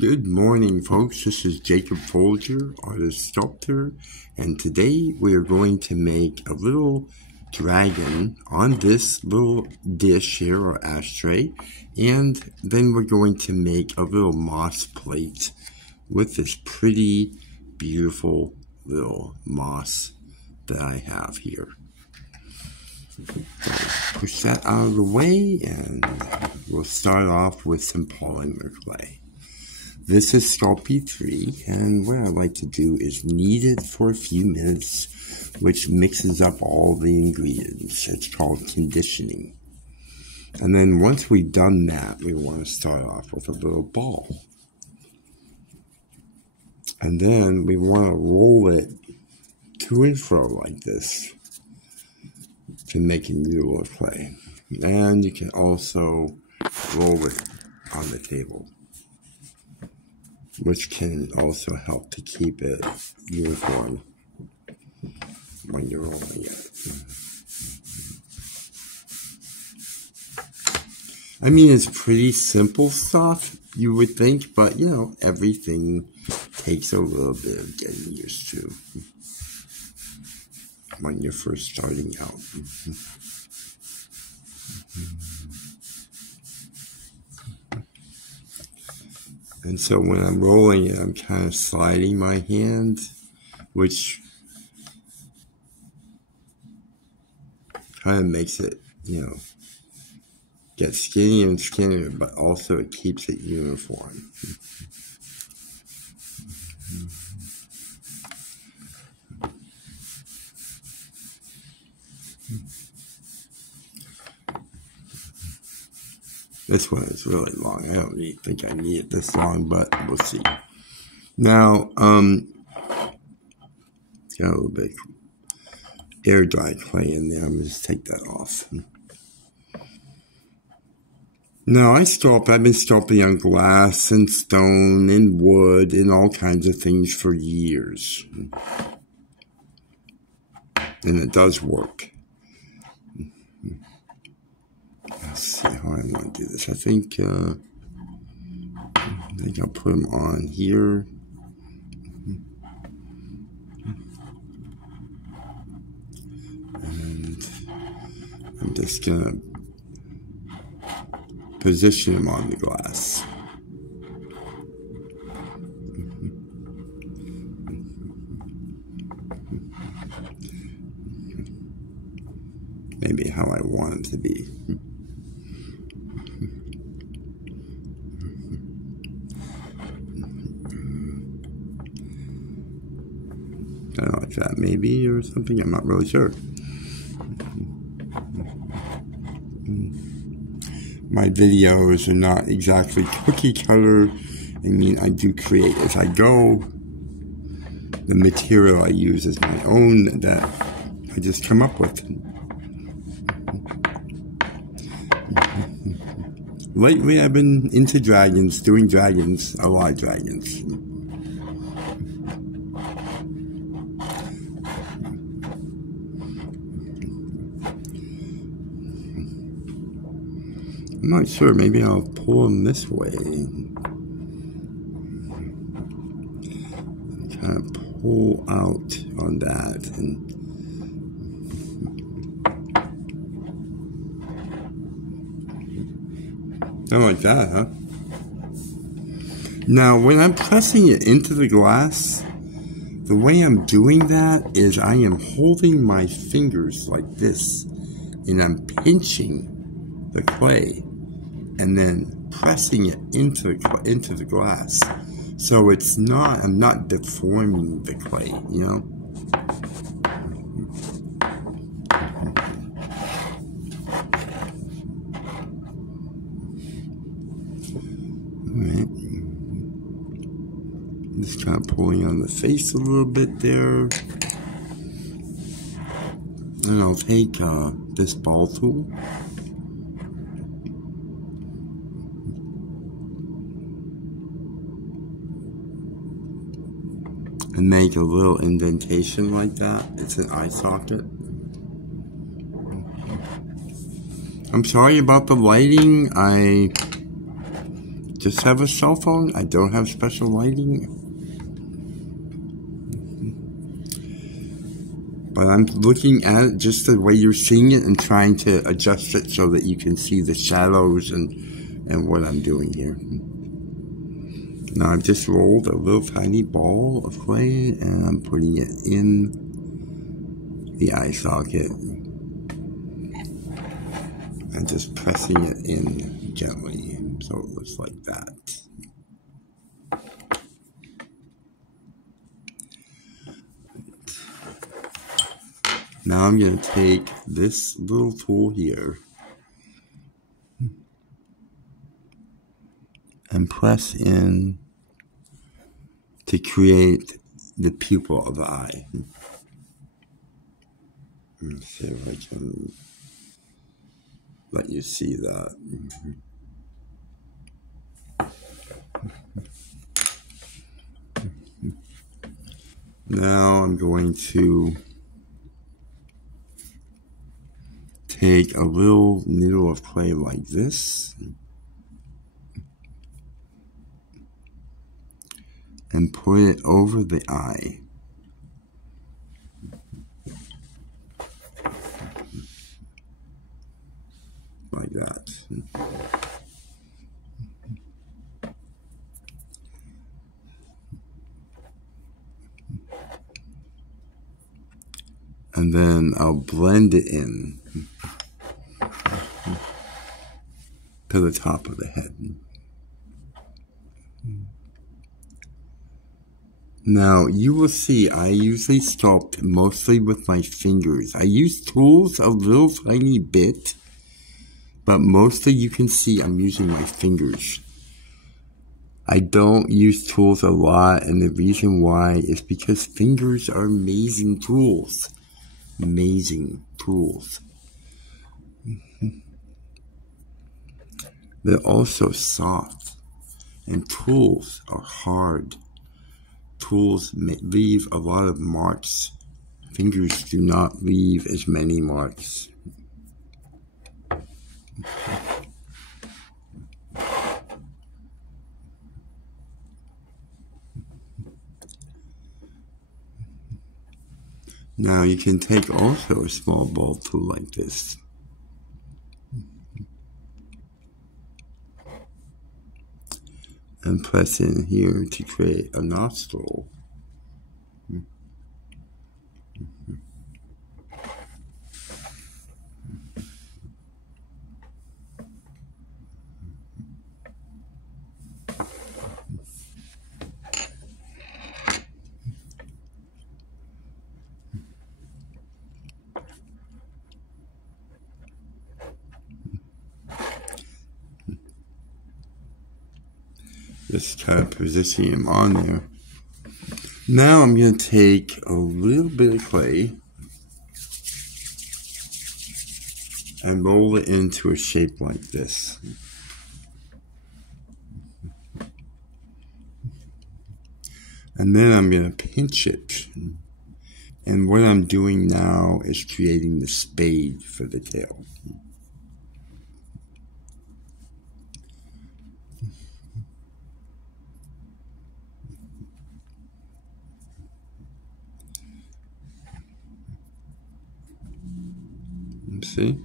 Good morning, folks. This is Jacob Folger, artist sculptor, and today we are going to make a little dragon on this little dish here or ashtray, and then we're going to make a little moss plate with this pretty, beautiful little moss that I have here. So push that out of the way, and we'll start off with some polymer clay. This is Sculpey 3, and what I like to do is knead it for a few minutes, which mixes up all the ingredients. It's called conditioning. And then once we've done that, we want to start off with a little ball. And then we want to roll it to and fro like this to make a noodle of clay. And you can also roll it on the table, which can also help to keep it uniform when you're rolling it. I mean, it's pretty simple stuff, you would think, but, you know, everything takes a little bit of getting used to when you're first starting out. And so when I'm rolling it, I'm kind of sliding my hand, which kind of makes it, you know, get skinnier and skinnier, but also it keeps it uniform. This one is really long. I don't really think I need it this long, but we'll see. Now, got a little bit air dry clay in there. I'm going to just take that off. Now, I've been sculpting on glass and stone and wood and all kinds of things for years. And it does work. Let's see how I want to do this. I think I'll put them on here. And I'm just going to position them on the glass. Maybe how I want it to be. Kind of like that, maybe, or something. I'm not really sure. My videos are not exactly cookie cutter. I mean, I do create as I go. The material I use is my own that I just come up with. Lately, I've been into dragons, doing dragons, a lot of dragons. I'm not sure, maybe I'll pull them this way. Kind of pull out on that and something like that, huh? Now, when I'm pressing it into the glass, the way I'm doing that is I am holding my fingers like this, and I'm pinching the clay, and then pressing it into the glass. So it's not, I'm not deforming the clay, you know? Alright. Just kind of pulling on the face a little bit there. And I'll take this ball tool. And make a little indentation like that. It's an eye socket. I'm sorry about the lighting. I just have a cell phone. I don't have special lighting. But I'm looking at it just the way you're seeing it and trying to adjust it so that you can see the shadows and what I'm doing here. Now I've just rolled a little tiny ball of clay and I'm putting it in the eye socket and just pressing it in gently so it looks like that. Now I'm going to take this little tool here and press in to create the pupil of the eye. Let's see if I can let you see that. Now I'm going to take a little needle of clay like this and put it over the eye. Like that. And then I'll blend it in to the top of the head. Now, you will see I usually sculpt mostly with my fingers. I use tools a little tiny bit, but mostly you can see I'm using my fingers. I don't use tools a lot, and the reason why is because fingers are amazing tools. Amazing tools. They're also soft, and tools are hard. Tools leave a lot of marks. Fingers do not leave as many marks. Now you can take also a small ball tool like this. And press in here to create a nostril. Just kind of positioning him on there. Now I'm going to take a little bit of clay and roll it into a shape like this. And then I'm going to pinch it. And what I'm doing now is creating the spade for the tail. See?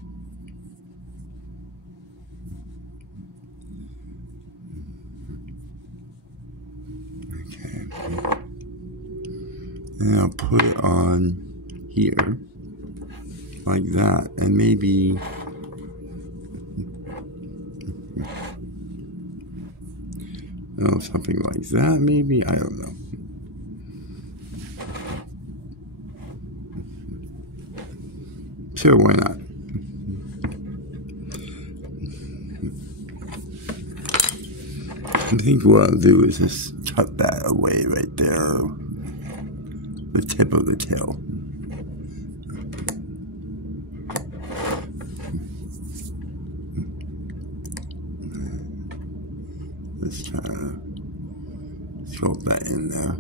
Okay. And I'll put it on here, like that, and maybe something like that, maybe, I don't know. Sure, why not? I think what I'll do is just cut that away right there, the tip of the tail. Just try to sculpt that in there.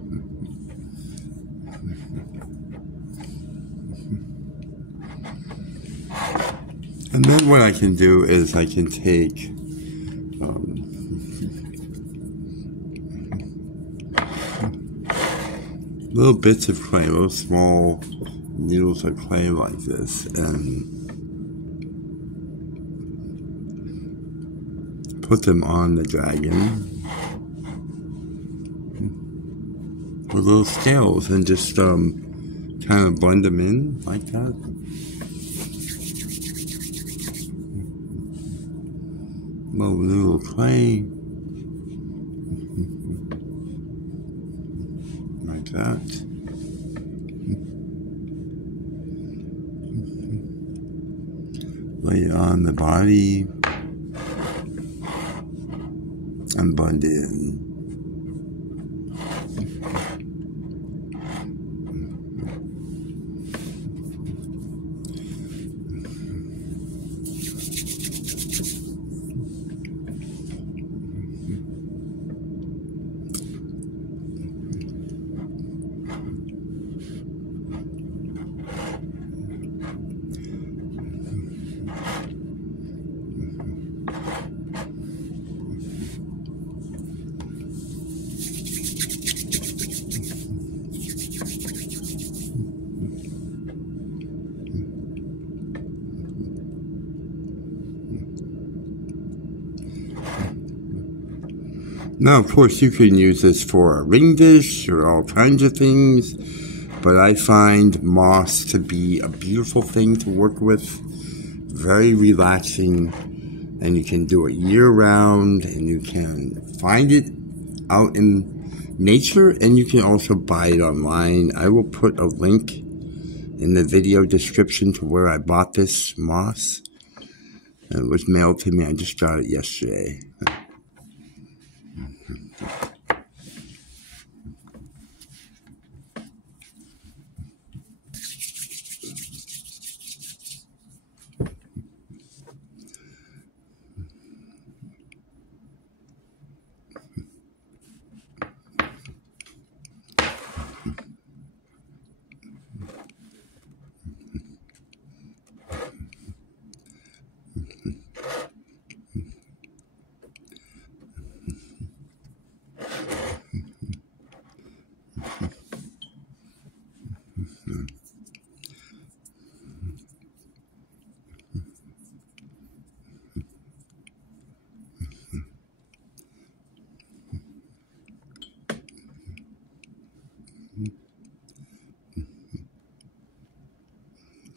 And then what I can do is I can take little bits of clay, little small needles of clay like this, and put them on the dragon with little scales, and just kind of blend them in like that. Little clay, like that. Lay it on the body and blend it in. Now, of course, you can use this for a ring dish or all kinds of things, but I find moss to be a beautiful thing to work with, very relaxing, and you can do it year-round, and you can find it out in nature, and you can also buy it online. I will put a link in the video description to where I bought this moss. It was mailed to me. I just got it yesterday.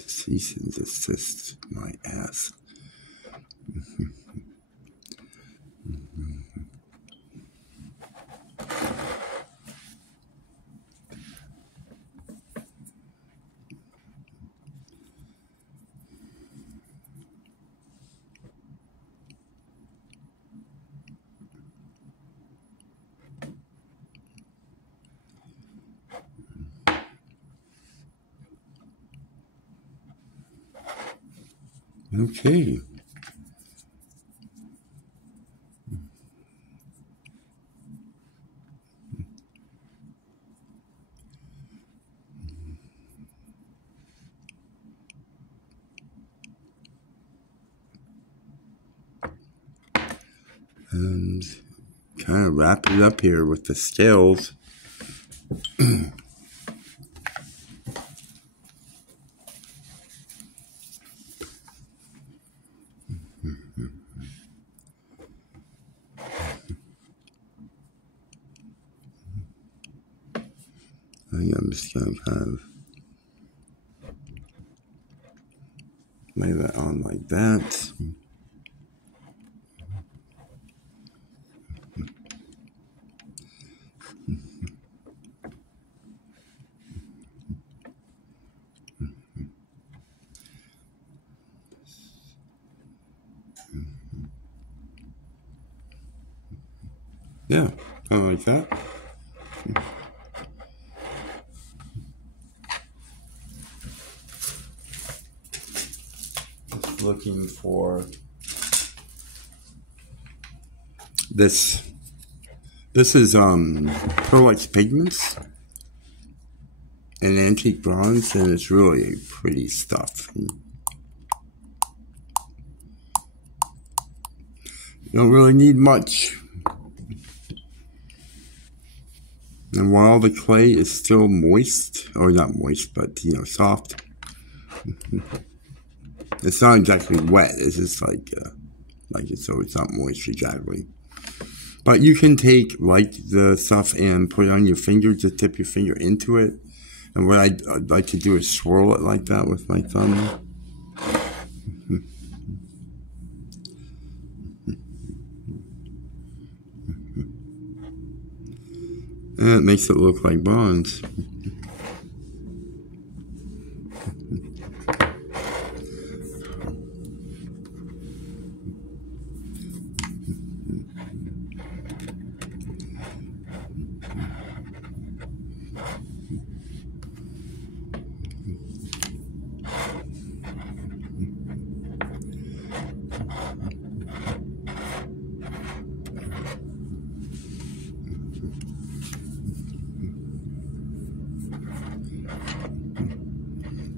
Cease and desist my ass. Okay. And kind of wrap it up here with the scales. I think I'm just going to kind of lay that on like that. Yeah, kind of like that. Just looking for this. This is Pigments in antique bronze, and it's really pretty stuff. You don't really need much. And while the clay is still moist, or not moist, but, you know, soft, it's not exactly wet. It's just like it, so it's not moist exactly. But you can take, like, the stuff and put it on your finger, just dip your finger into it. And what I'd like to do is swirl it like that with my thumb. And it makes it look like bronze.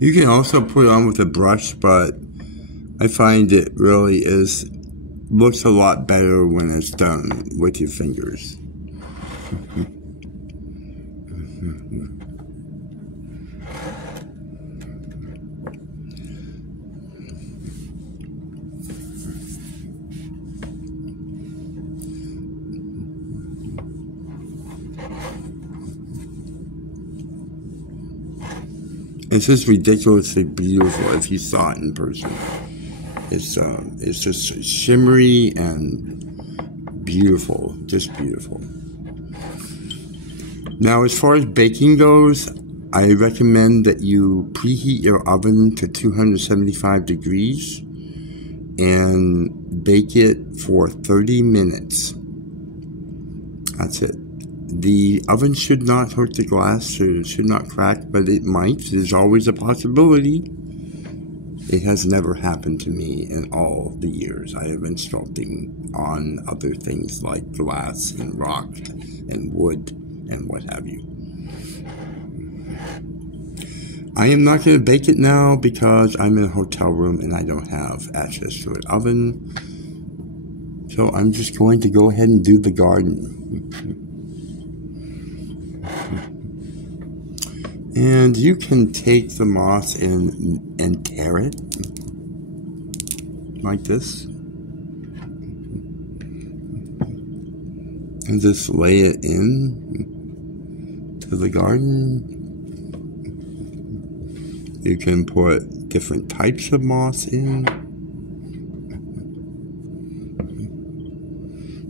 You can also put it on with a brush, but I find it really looks a lot better when it's done with your fingers. It's just ridiculously beautiful if you saw it in person. It's just shimmery and beautiful, just beautiful. Now, as far as baking goes, I recommend that you preheat your oven to 275 degrees and bake it for 30 minutes. That's it. The oven should not hurt the glass, or it should not crack, but it might. There's always a possibility. It has never happened to me in all the years I have been sculpting on other things like glass and rock and wood and what have you. I am not going to bake it now because I'm in a hotel room and I don't have access to an oven. So I'm just going to go ahead and do the garden. And you can take the moss and tear it like this. And just lay it in to the garden. You can put different types of moss in.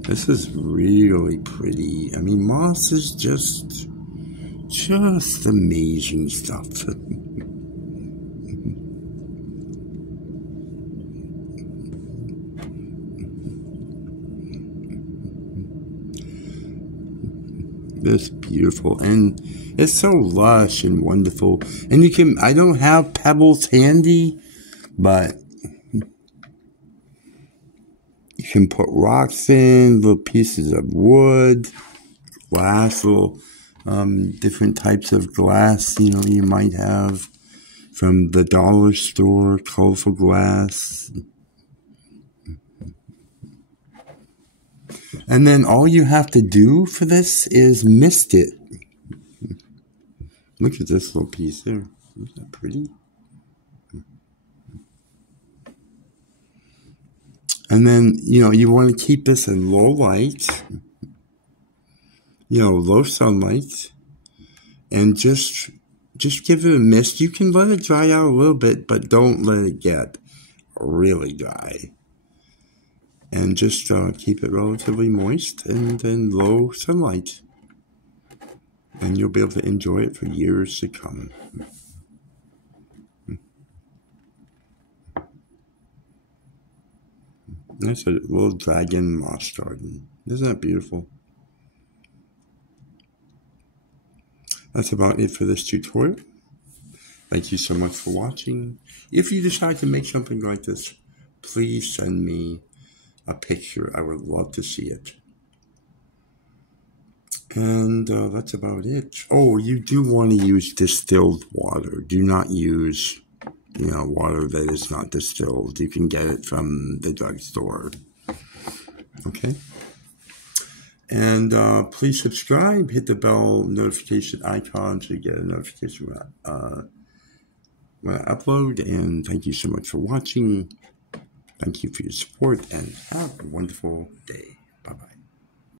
This is really pretty. I mean, moss is just amazing stuff. It's beautiful, and it's so lush and wonderful. And you can, I don't have pebbles handy, but you can put rocks in, little pieces of wood, glass, little different types of glass, you know, you might have from the dollar store, colorful glass. And then all you have to do for this is mist it. Look at this little piece there. Isn't that pretty? And then, you know, you want to keep this in low light, you know, low sunlight, and just give it a mist. You can let it dry out a little bit, but don't let it get really dry. And just keep it relatively moist and then low sunlight. And you'll be able to enjoy it for years to come. That's a little dragon moss garden. Isn't that beautiful? That's about it for this tutorial. Thank you so much for watching. If you decide to make something like this, please send me a picture. I would love to see it. And that's about it. Oh, you do want to use distilled water. Do not use, you know, water that is not distilled. You can get it from the drugstore. Okay? And please subscribe, hit the bell notification icon so you get a notification when I upload. And thank you so much for watching. Thank you for your support and have a wonderful day. Bye-bye.